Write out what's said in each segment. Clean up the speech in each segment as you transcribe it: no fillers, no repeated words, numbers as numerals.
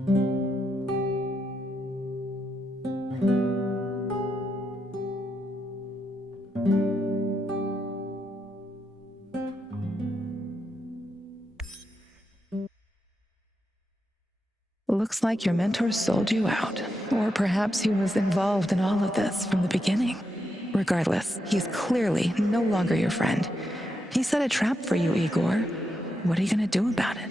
Looks like your mentor sold you out. Or perhaps he was involved in all of this from the beginning. Regardless, he's clearly no longer your friend. He set a trap for you, Igor. What are you gonna do about it?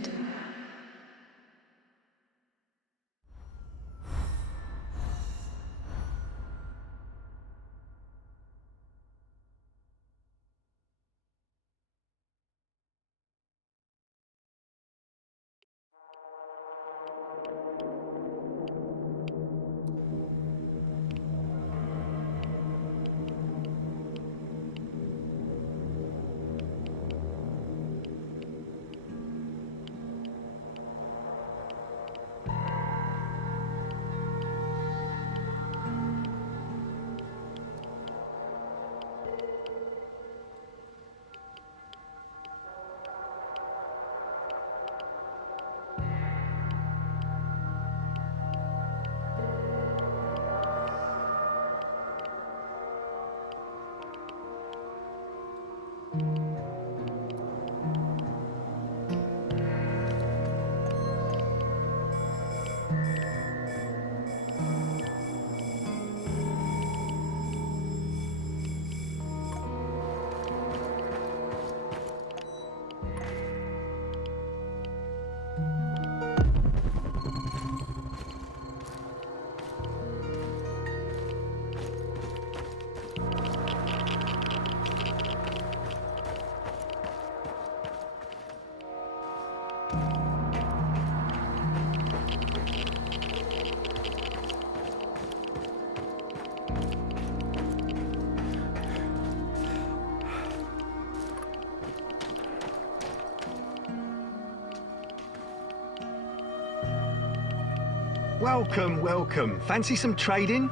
Welcome, welcome. Fancy some trading?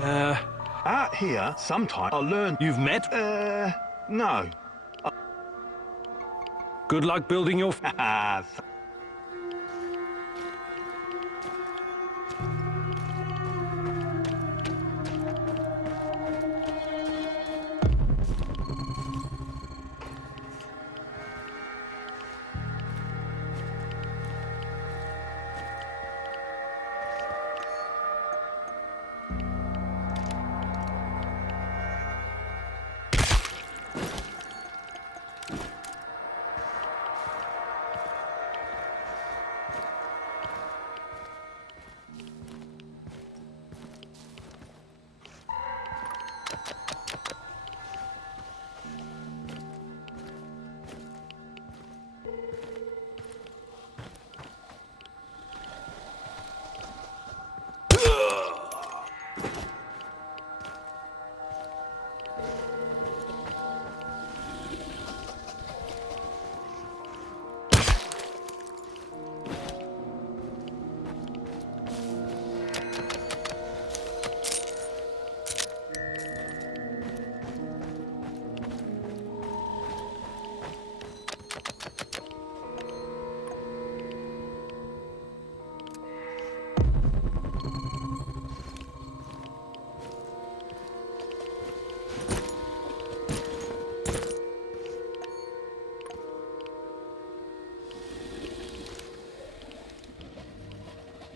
Out here, sometime I learn. You've met? No. Good luck building your...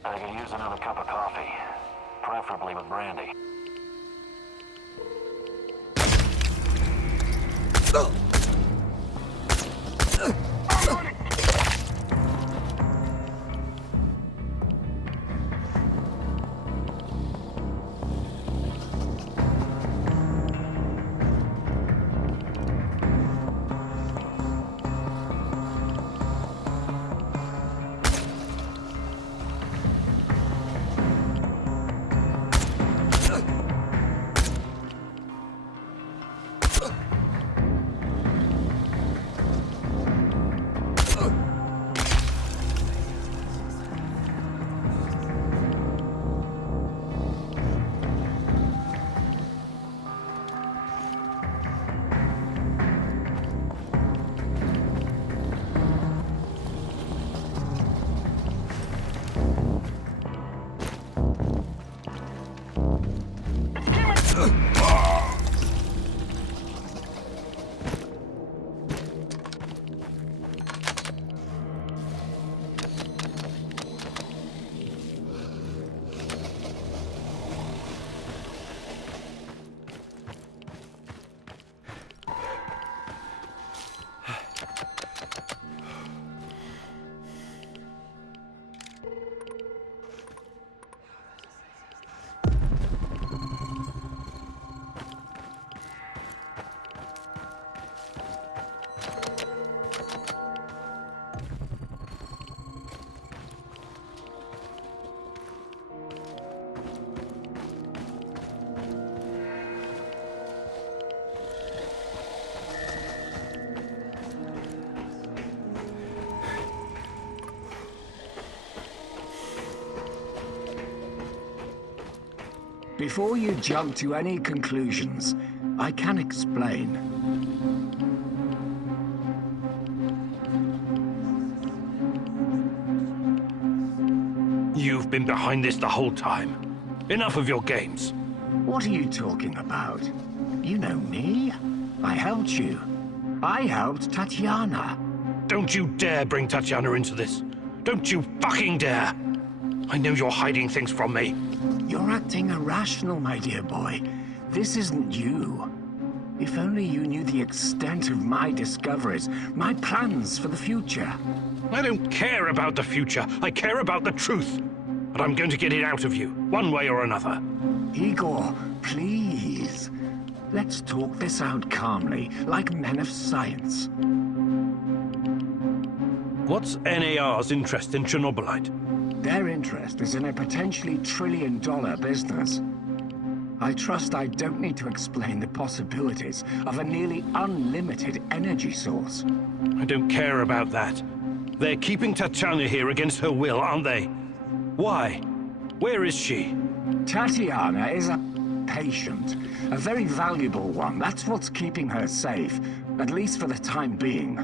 I could use another cup of coffee, preferably with brandy. Before you jump to any conclusions, I can explain. You've been behind this the whole time. Enough of your games. What are you talking about? You know me. I helped you. I helped Tatiana. Don't you dare bring Tatiana into this. Don't you fucking dare! I know you're hiding things from me. You're acting irrational, my dear boy. This isn't you. If only you knew the extent of my discoveries, my plans for the future. I don't care about the future. I care about the truth. And I'm going to get it out of you, one way or another. Igor, please. Let's talk this out calmly, like men of science. What's NAR's interest in Chernobylite? Their interest is in a potentially trillion-dollar business. I trust I don't need to explain the possibilities of a nearly unlimited energy source. I don't care about that. They're keeping Tatiana here against her will, aren't they? Why? Where is she? Tatiana is a patient, a very valuable one. That's what's keeping her safe, at least for the time being.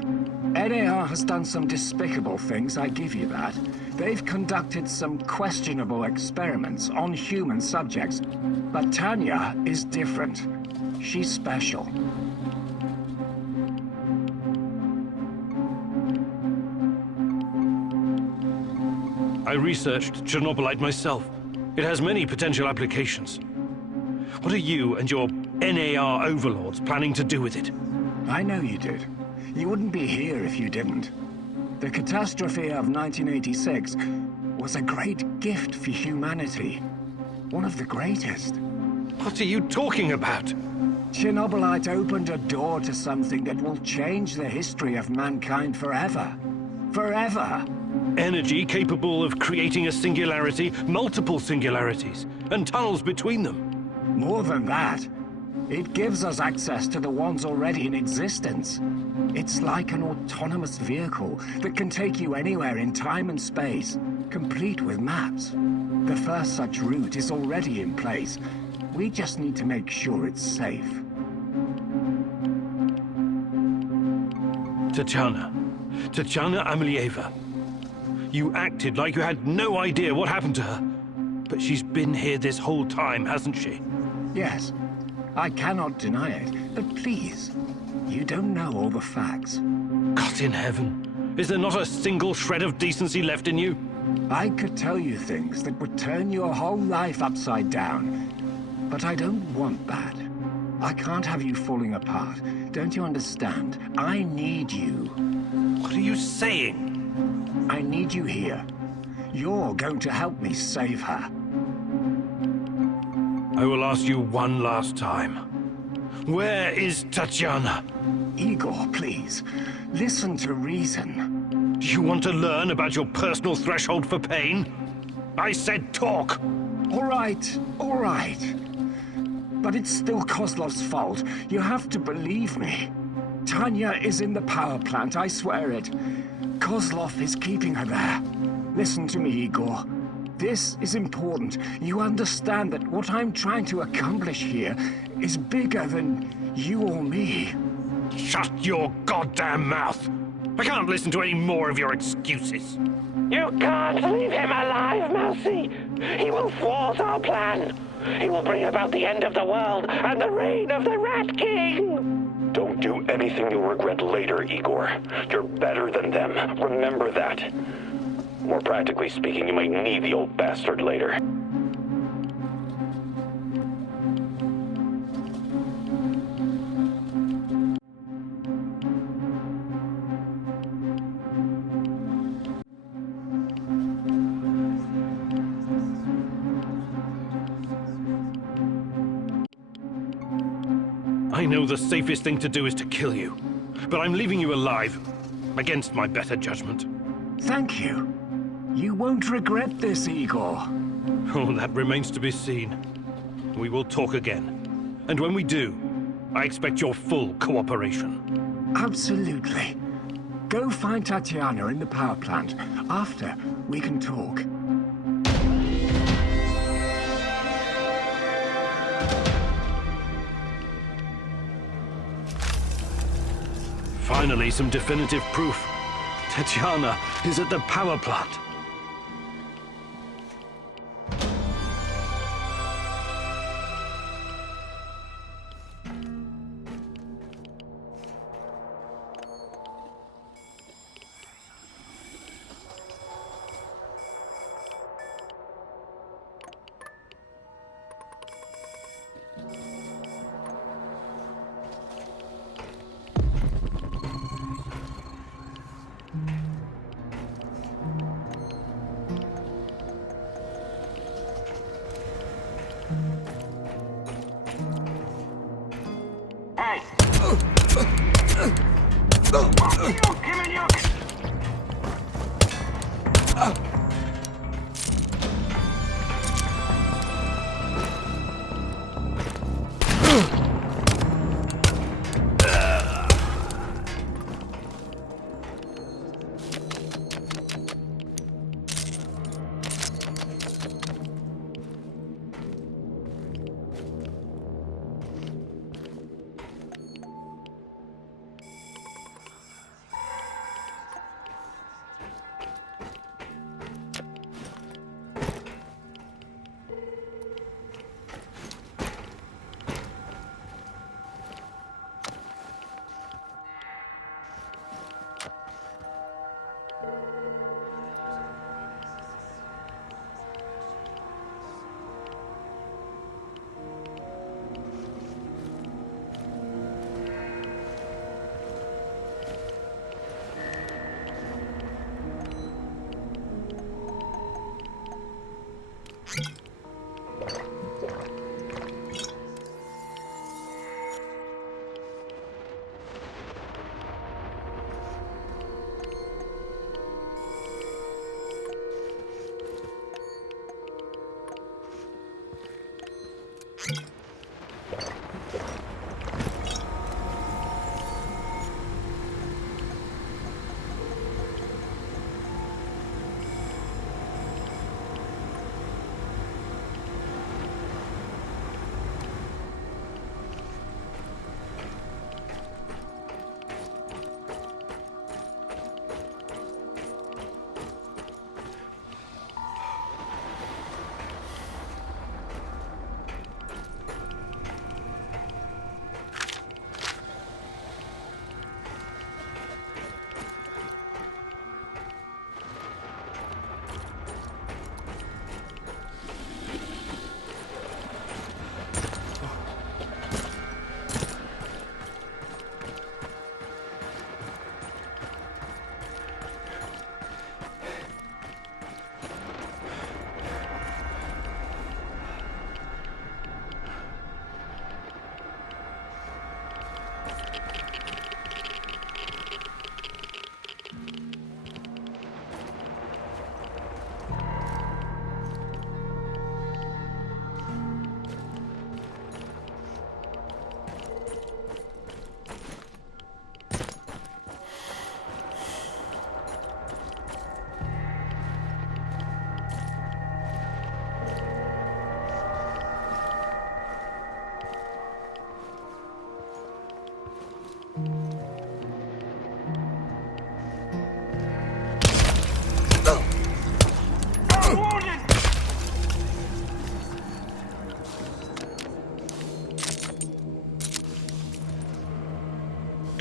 NAR has done some despicable things, I give you that. They've conducted some questionable experiments on human subjects. But Tanya is different. She's special. I researched Chernobylite myself. It has many potential applications. What are you and your NAR overlords planning to do with it? I know you did. You wouldn't be here if you didn't. The catastrophe of 1986 was a great gift for humanity. One of the greatest. What are you talking about? Chernobylite opened a door to something that will change the history of mankind forever. Forever! Energy capable of creating a singularity, multiple singularities, and tunnels between them. More than that, it gives us access to the ones already in existence. It's like an autonomous vehicle that can take you anywhere in time and space, complete with maps. The first such route is already in place. We just need to make sure it's safe. Tatiana Amelieva. You acted like you had no idea what happened to her. But she's been here this whole time, hasn't she? Yes, I cannot deny it, but please, you don't know all the facts. God in heaven, is there not a single shred of decency left in you? I could tell you things that would turn your whole life upside down, but I don't want that. I can't have you falling apart. Don't you understand? I need you. What are you saying? I need you here. You're going to help me save her. I will ask you one last time. Where is Tatiana? Igor, please. Listen to reason. Do you want to learn about your personal threshold for pain? I said talk! All right, all right. But it's still Kozlov's fault. You have to believe me. Tanya is in the power plant, I swear it. Kozlov is keeping her there. Listen to me, Igor. This is important. You understand that what I'm trying to accomplish here is bigger than you or me. Shut your goddamn mouth! I can't listen to any more of your excuses. You can't leave him alive, Mousy. He will thwart our plan. He will bring about the end of the world and the reign of the Rat King. Don't do anything you'll regret later, Igor. You're better than them. Remember that. More practically speaking, you might need the old bastard later. I know the safest thing to do is to kill you, but I'm leaving you alive, against my better judgment. Thank you. You won't regret this, Igor. Oh, that remains to be seen. We will talk again. And when we do, I expect your full cooperation. Absolutely. Go find Tatiana in the power plant. After, we can talk. Finally, some definitive proof. Tatiana is at the power plant. Hey! Give me your...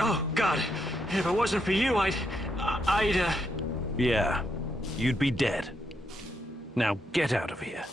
Oh, God. If it wasn't for you, Yeah, you'd be dead. Now get out of here.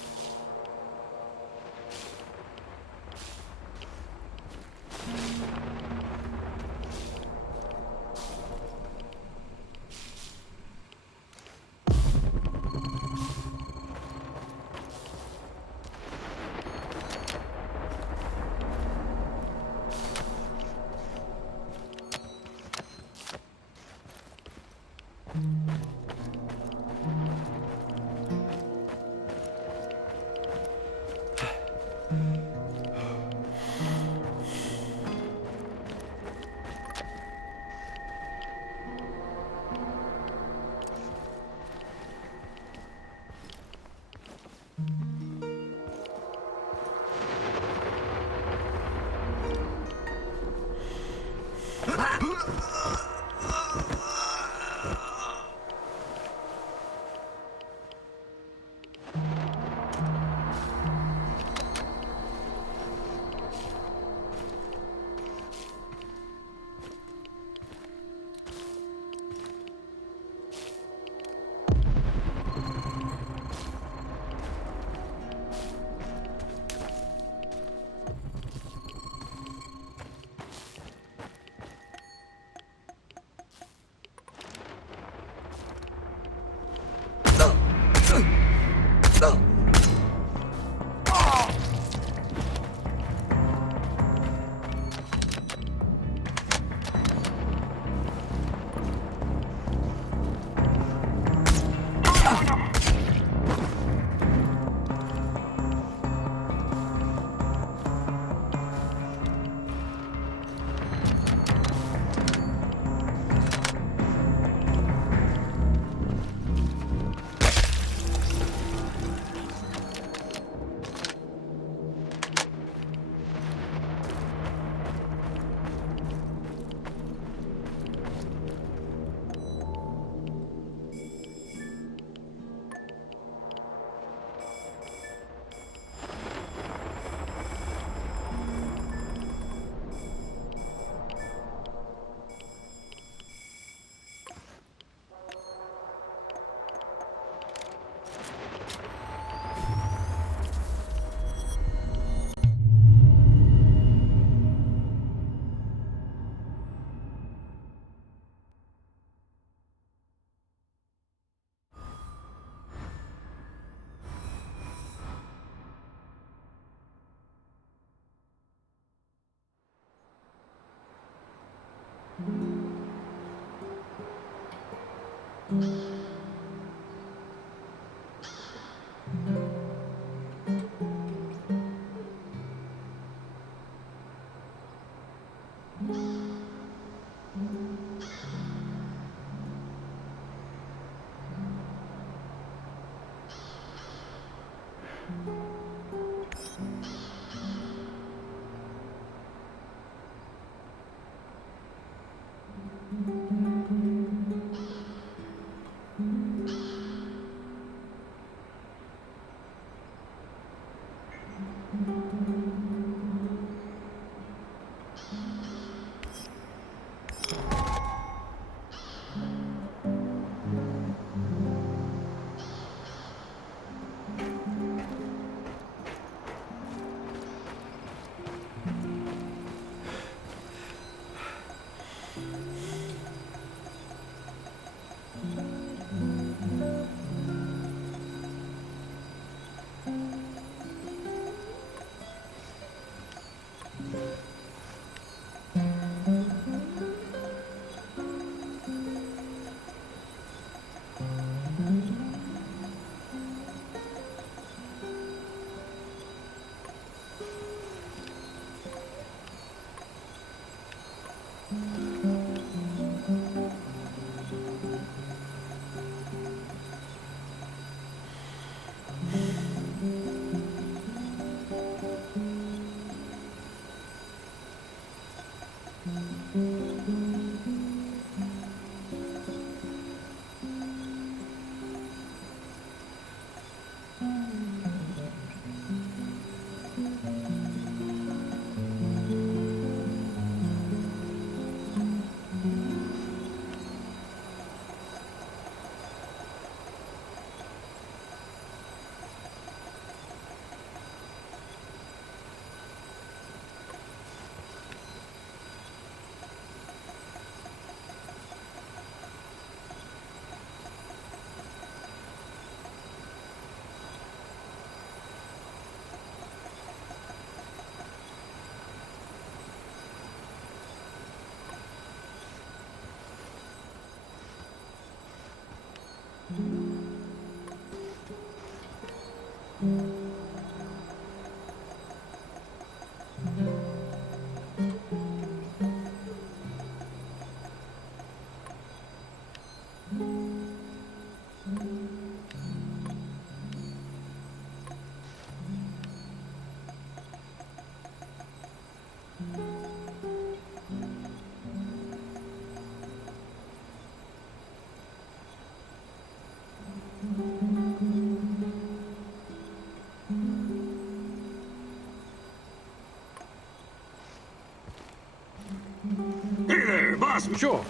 Hey there, boss. Sure.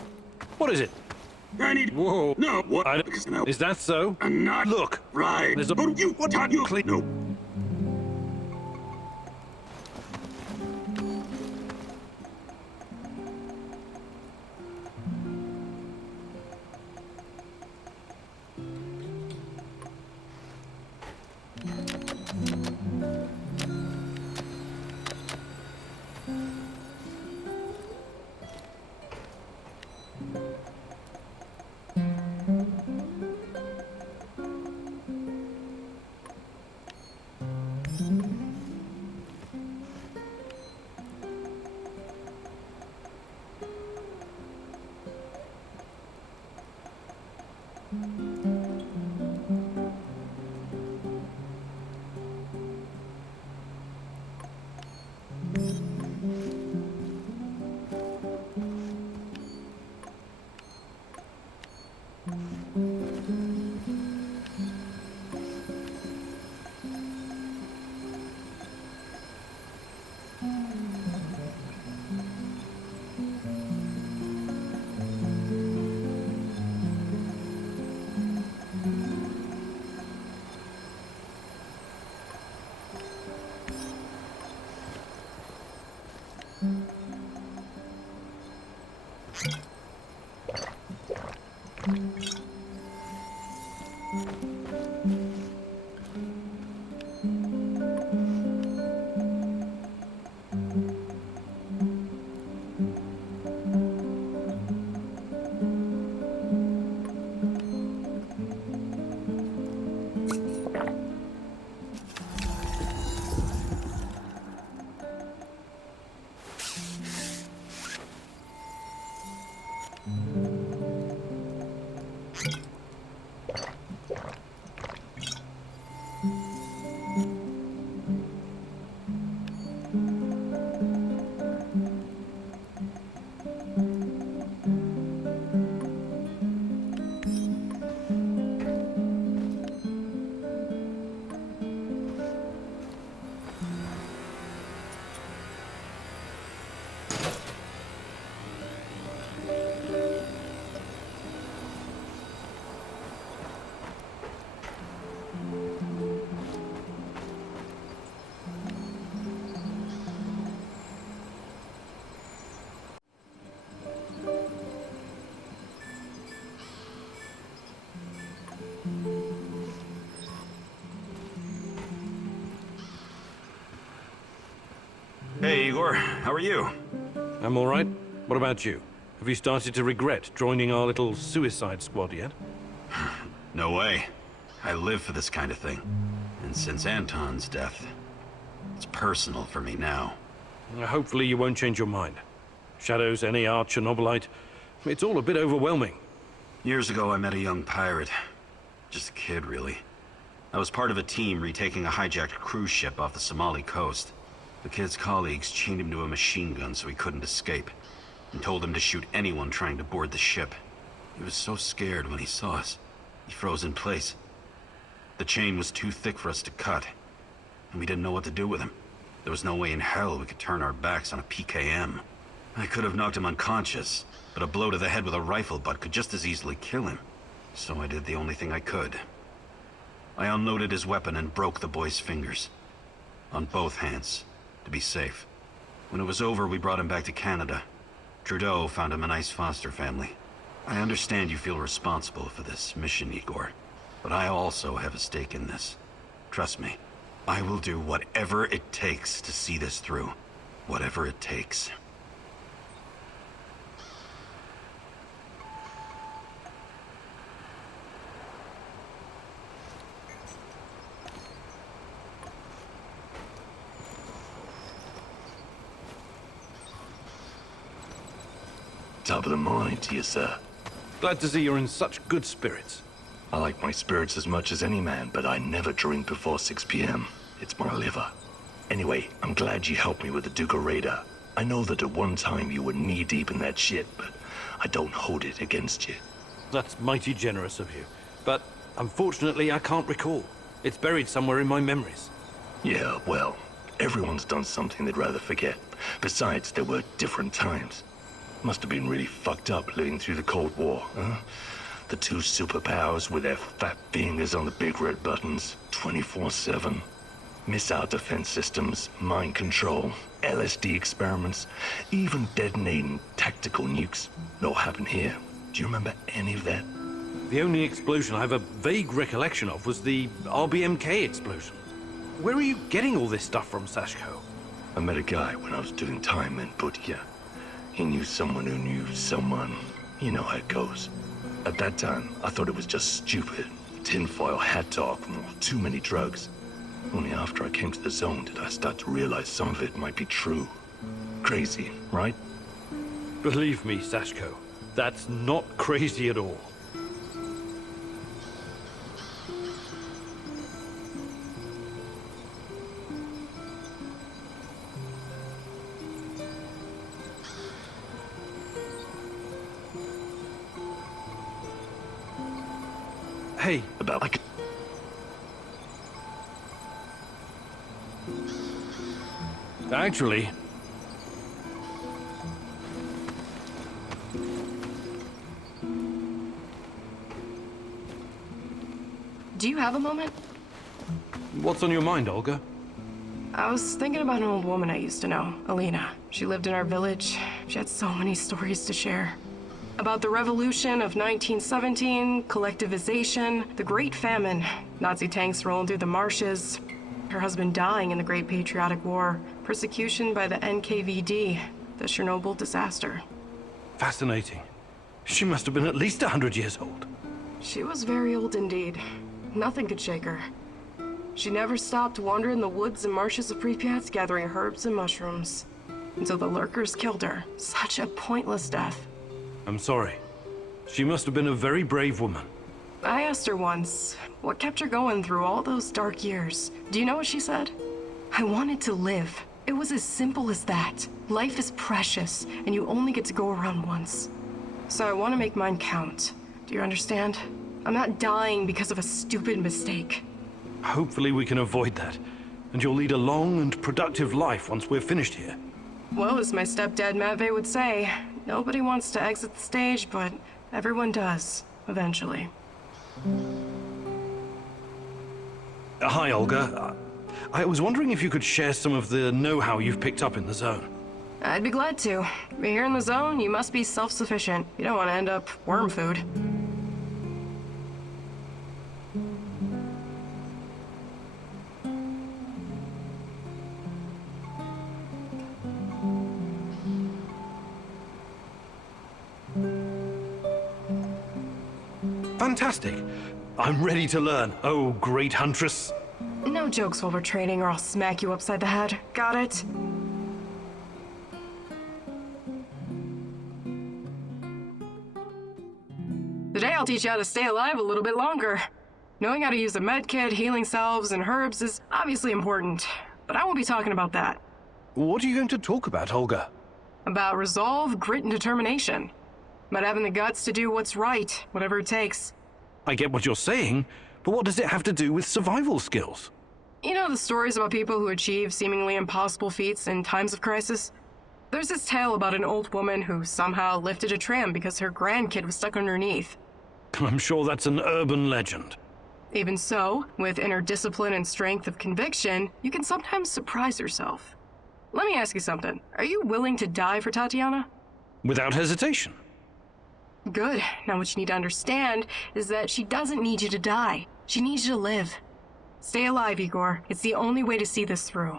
What is it? I need. Whoa. No, what? I Because no. Is that so? I'm not. Look. Right. There's a... But you. What? Todd, you. Clean... No. Hey, Igor. How are you? I'm all right. What about you? Have you started to regret joining our little suicide squad yet? No way. I live for this kind of thing. And since Anton's death, it's personal for me now. Hopefully you won't change your mind. Shadows, NAR, Chernobylite, it's all a bit overwhelming. Years ago, I met a young pirate. Just a kid, really. I was part of a team retaking a hijacked cruise ship off the Somali coast. The kid's colleagues chained him to a machine gun so he couldn't escape, and told him to shoot anyone trying to board the ship. He was so scared when he saw us, he froze in place. The chain was too thick for us to cut, and we didn't know what to do with him. There was no way in hell we could turn our backs on a PKM. I could have knocked him unconscious, but a blow to the head with a rifle butt could just as easily kill him. So I did the only thing I could. I unloaded his weapon and broke the boy's fingers. On both hands. To be safe. When it was over, we brought him back to Canada. Trudeau found him a nice foster family. I understand you feel responsible for this mission, Igor, but I also have a stake in this. Trust me, I will do whatever it takes to see this through. Whatever it takes. Top of the morning to you, sir. Glad to see you're in such good spirits. I like my spirits as much as any man, but I never drink before 6 p.m. It's my liver. Anyway, I'm glad you helped me with the Duca Raider. I know that at one time you were knee-deep in that shit, but I don't hold it against you. That's mighty generous of you. But unfortunately, I can't recall. It's buried somewhere in my memories. Yeah, well, everyone's done something they'd rather forget. Besides, there were different times. Must have been really fucked up living through the Cold War, huh? The two superpowers with their fat fingers on the big red buttons, 24/7. Missile defense systems, mind control, LSD experiments, even detonating tactical nukes. It all happened here. Do you remember any of that? The only explosion I have a vague recollection of was the RBMK explosion. Where are you getting all this stuff from, Sashko? I met a guy when I was doing time in Butya. He knew someone who knew someone. You know how it goes. At that time, I thought it was just stupid. Tinfoil hat talk, too many drugs. Only after I came to the zone did I start to realize some of it might be true. Crazy, right? Believe me, Sashko, that's not crazy at all. Hey, About like... actually, do you have a moment? what's on your mind, Olga? I was thinking about an old woman I used to know, Alina. She lived in our village. She had so many stories to share. About the revolution of 1917, collectivization, the Great Famine, Nazi tanks rolling through the marshes, her husband dying in the Great Patriotic War, persecution by the NKVD, the Chernobyl disaster. Fascinating. She must have been at least 100 years old. She was very old indeed. Nothing could shake her. She never stopped wandering the woods and marshes of Pripyat gathering herbs and mushrooms. Until the lurkers killed her. Such a pointless death. I'm sorry. She must have been a very brave woman. I asked her once, what kept her going through all those dark years? Do you know what she said? I wanted to live. It was as simple as that. Life is precious, and you only get to go around once. So I want to make mine count. Do you understand? I'm not dying because of a stupid mistake. Hopefully we can avoid that, and you'll lead a long and productive life once we're finished here. Well, as my stepdad Matvey would say, nobody wants to exit the stage, but everyone does, eventually. Hi, Olga. I was wondering if you could share some of the know-how you've picked up in the zone. I'd be glad to. But here in the zone, you must be self-sufficient. You don't want to end up worm food. Fantastic. I'm ready to learn, oh great huntress. No jokes while we're training or I'll smack you upside the head. Got it? Today I'll teach you how to stay alive a little bit longer. Knowing how to use a medkit, healing salves, and herbs is obviously important, but I won't be talking about that. What are you going to talk about, Olga? About resolve, grit, and determination. About having the guts to do what's right, whatever it takes. I get what you're saying, but what does it have to do with survival skills? You know the stories about people who achieve seemingly impossible feats in times of crisis? There's this tale about an old woman who somehow lifted a tram because her grandkid was stuck underneath. I'm sure that's an urban legend. Even so, with inner discipline and strength of conviction, you can sometimes surprise yourself. Let me ask you something. Are you willing to die for Tatiana? Without hesitation. Good. Now what you need to understand is that she doesn't need you to die. She needs you to live. Stay alive, Igor. It's the only way to see this through.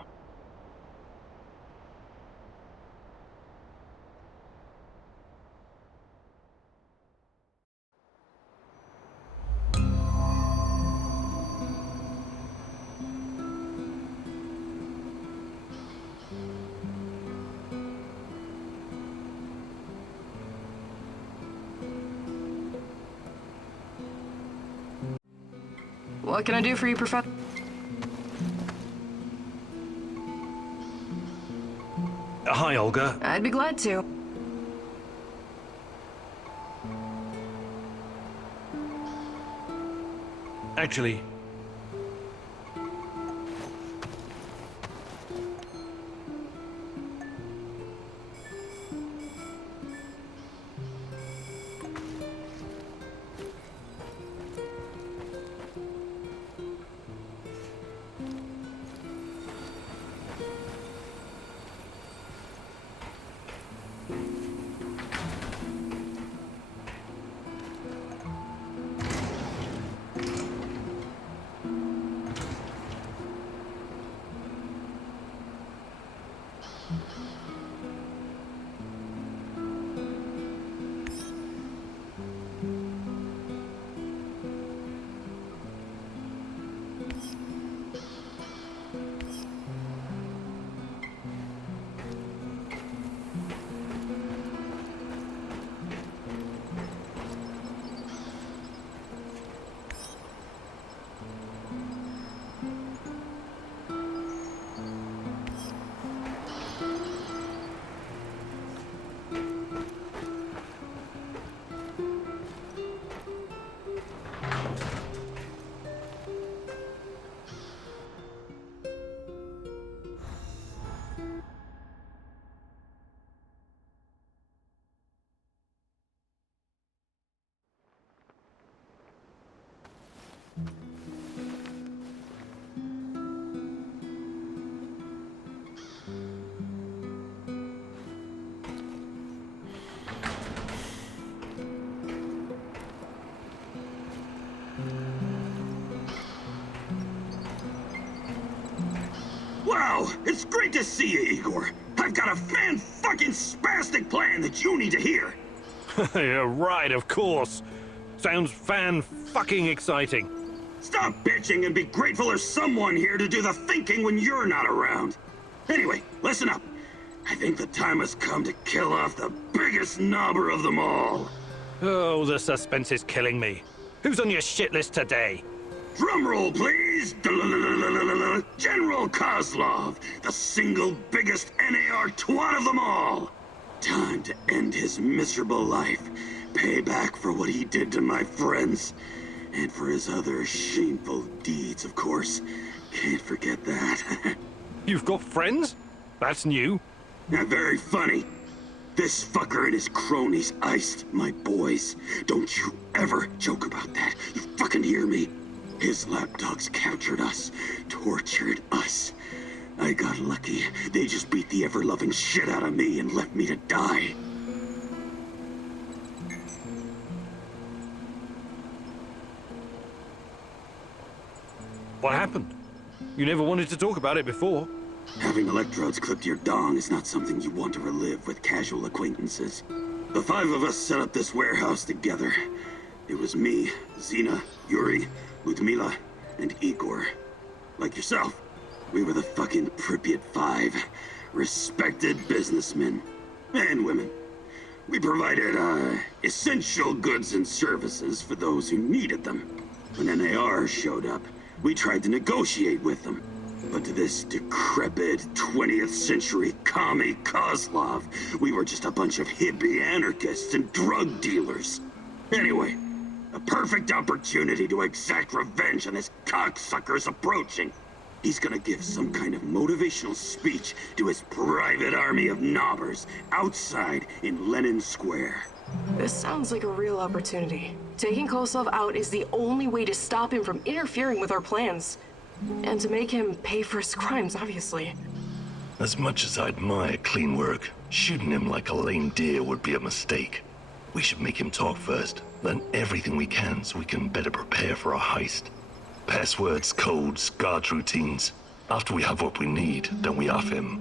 What can I do for you, Professor? Hi, Olga. I'd be glad to. Actually, Wow, it's great to see you, Igor. I've got a fan-fucking-spastic plan that you need to hear. Yeah, right, of course. Sounds fan-fucking exciting. Stop bitching and be grateful there's someone here to do the thinking when you're not around. Anyway, listen up. I think the time has come to kill off the biggest knobber of them all. Oh, the suspense is killing me. Who's on your shit list today? Drum roll, please! General Kozlov, the single biggest NAR twat of them all! Time to end his miserable life. Pay back for what he did to my friends. And for his other shameful deeds, of course. Can't forget that. You've got friends? That's new. Not very funny. This fucker and his cronies iced my boys. Don't you ever joke about that. You fucking hear me? His lapdogs captured us, tortured us. I got lucky. They just beat the ever-loving shit out of me and left me to die. What happened? You never wanted to talk about it before. Having electrodes clipped to your dong is not something you want to relive with casual acquaintances. The 5 of us set up this warehouse together. It was me, Zina, Yuri, Ludmila, and Igor. Like yourself. We were the fucking Pripyat 5. Respected businessmen. And women. We provided, essential goods and services for those who needed them. When NAR showed up, we tried to negotiate with them. But to this decrepit 20th century commie Kozlov, we were just a bunch of hippie anarchists and drug dealers. Anyway, a perfect opportunity to exact revenge on this cocksucker's approaching. He's gonna give some kind of motivational speech to his private army of knobbers outside in Lenin Square. This sounds like a real opportunity. Taking Kozlov out is the only way to stop him from interfering with our plans. And to make him pay for his crimes, obviously. As much as I admire clean work, shooting him like a lame deer would be a mistake. We should make him talk first, learn everything we can so we can better prepare for our heist. Passwords, codes, guard routines. After we have what we need, then we off him.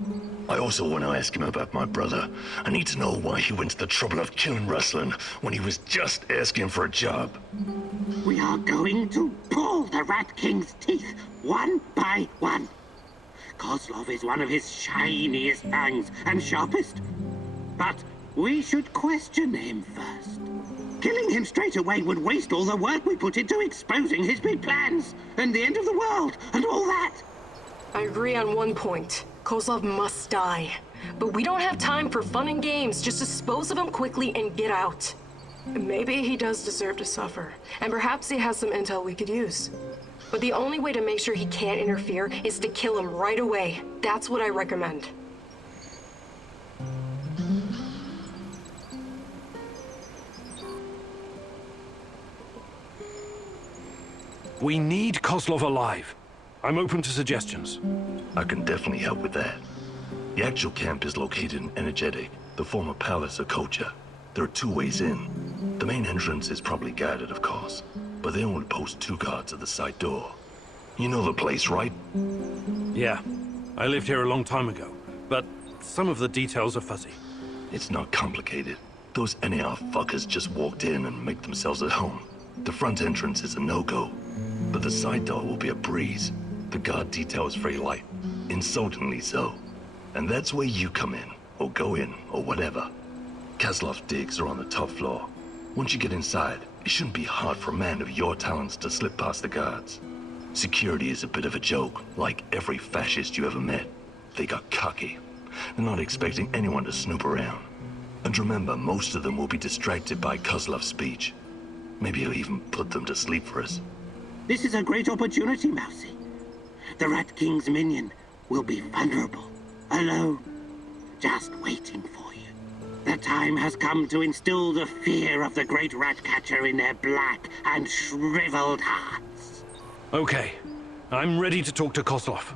I also want to ask him about my brother. I need to know why he went to the trouble of killing Ruslan when he was just asking for a job. We are going to pull the Rat King's teeth, one by one. Kozlov is one of his shiniest fangs and sharpest. But we should question him first. Killing him straight away would waste all the work we put into exposing his big plans, and the end of the world, and all that. I agree on one point. Kozlov must die. But we don't have time for fun and games. Just dispose of him quickly and get out. Maybe he does deserve to suffer, and perhaps he has some intel we could use. But the only way to make sure he can't interfere is to kill him right away. That's what I recommend. We need Kozlov alive. I'm open to suggestions. I can definitely help with that. The actual camp is located in Energetic, the former palace of Kocha. There are 2 ways in. The main entrance is probably guarded, of course, but they only post 2 guards at the side door. You know the place, right? Yeah. I lived here a long time ago, but some of the details are fuzzy. It's not complicated. Those NAR fuckers just walked in and make themselves at home. The front entrance is a no-go, but the side door will be a breeze. The guard detail is very light, insultingly so. And that's where you come in, or go in, or whatever. Kozlov's digs are on the top floor. Once you get inside, it shouldn't be hard for a man of your talents to slip past the guards. Security is a bit of a joke, like every fascist you ever met. They got cocky. They're not expecting anyone to snoop around. And remember, most of them will be distracted by Kozlov's speech. Maybe he'll even put them to sleep for us. This is a great opportunity, Mousy. The Rat King's minion will be vulnerable, alone, just waiting for you. The time has come to instill the fear of the great rat catcher in their black and shriveled hearts. Okay. I'm ready to talk to Kozlov.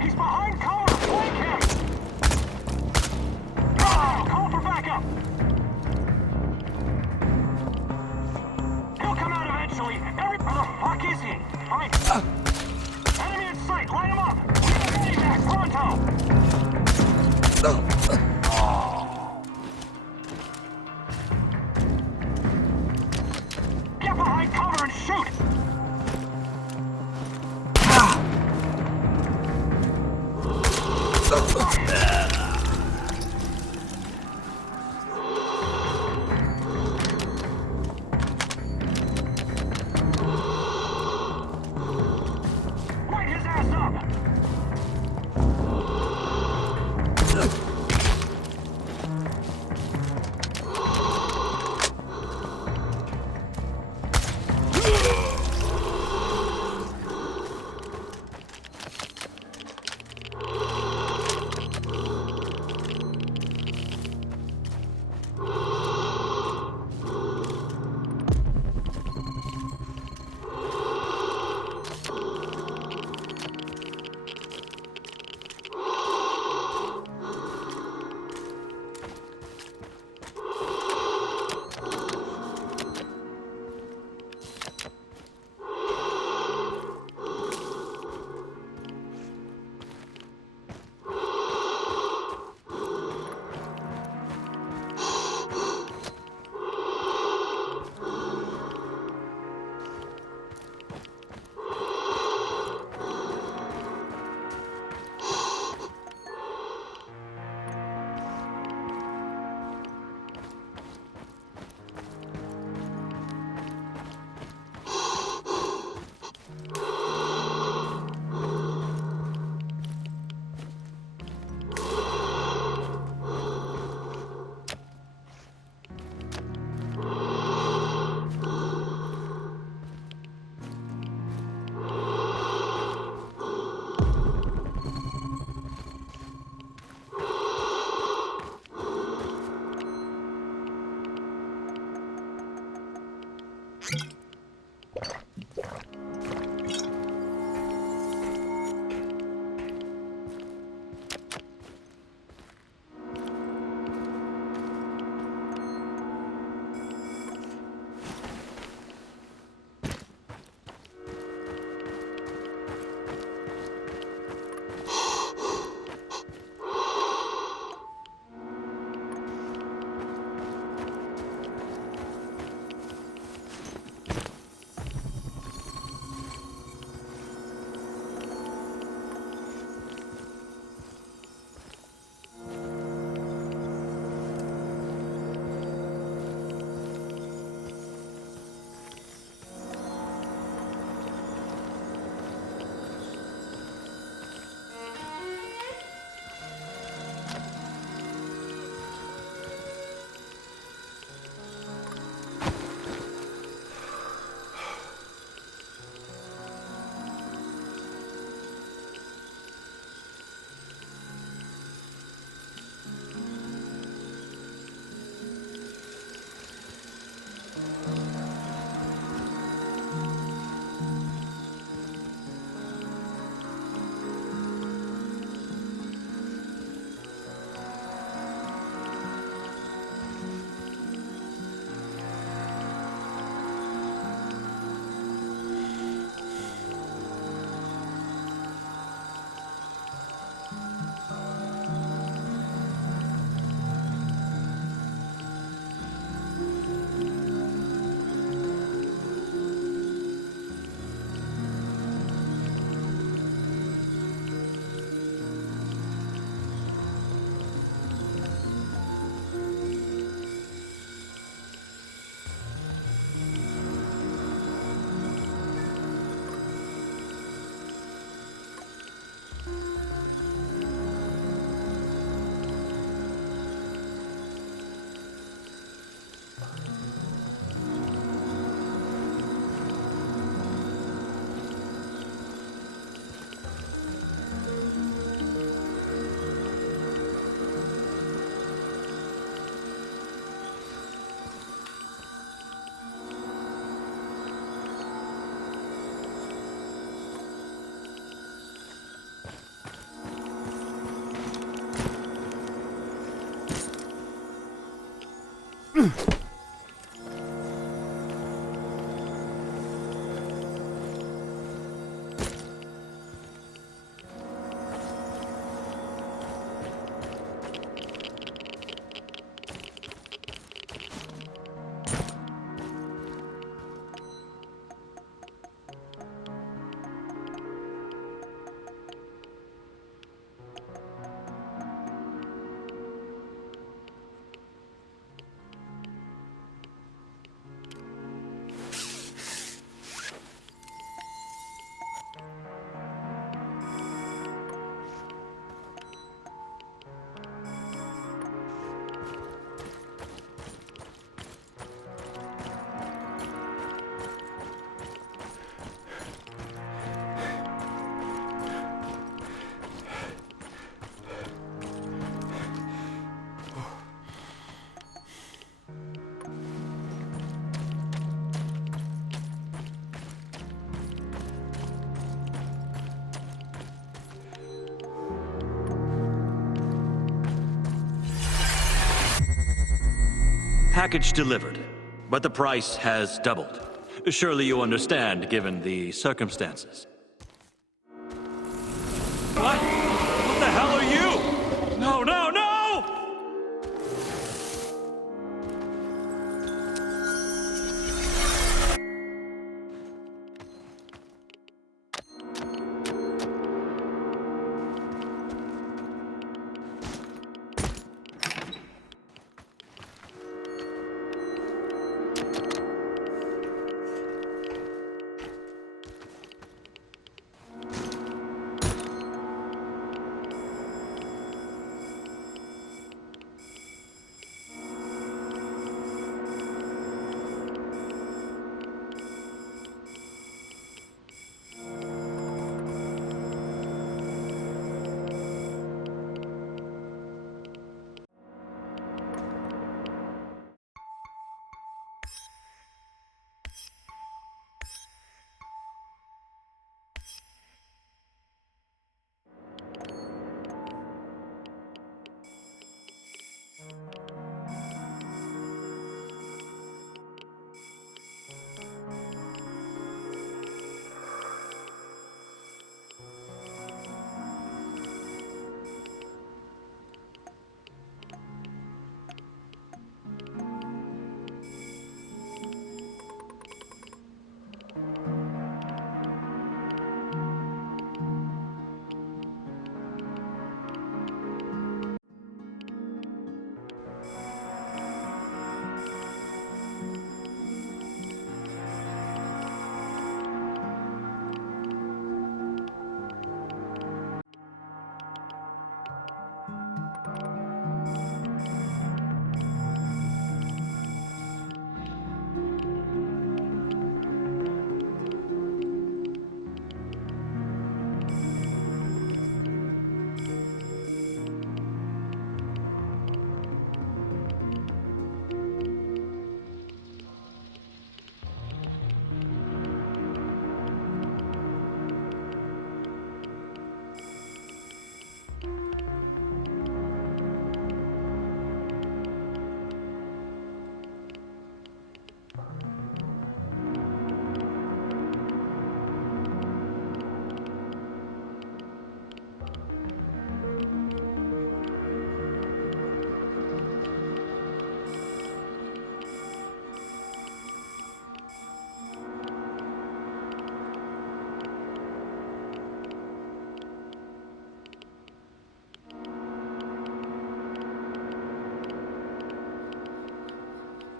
He's behind cover! Flank him! Oh, call for backup! He'll come out eventually. Where the fuck is he? Fine. Enemy in sight! Line him up! Back, pronto! Get behind cover and shoot! Light his ass up! Package delivered, but the price has doubled. Surely you understand, given the circumstances.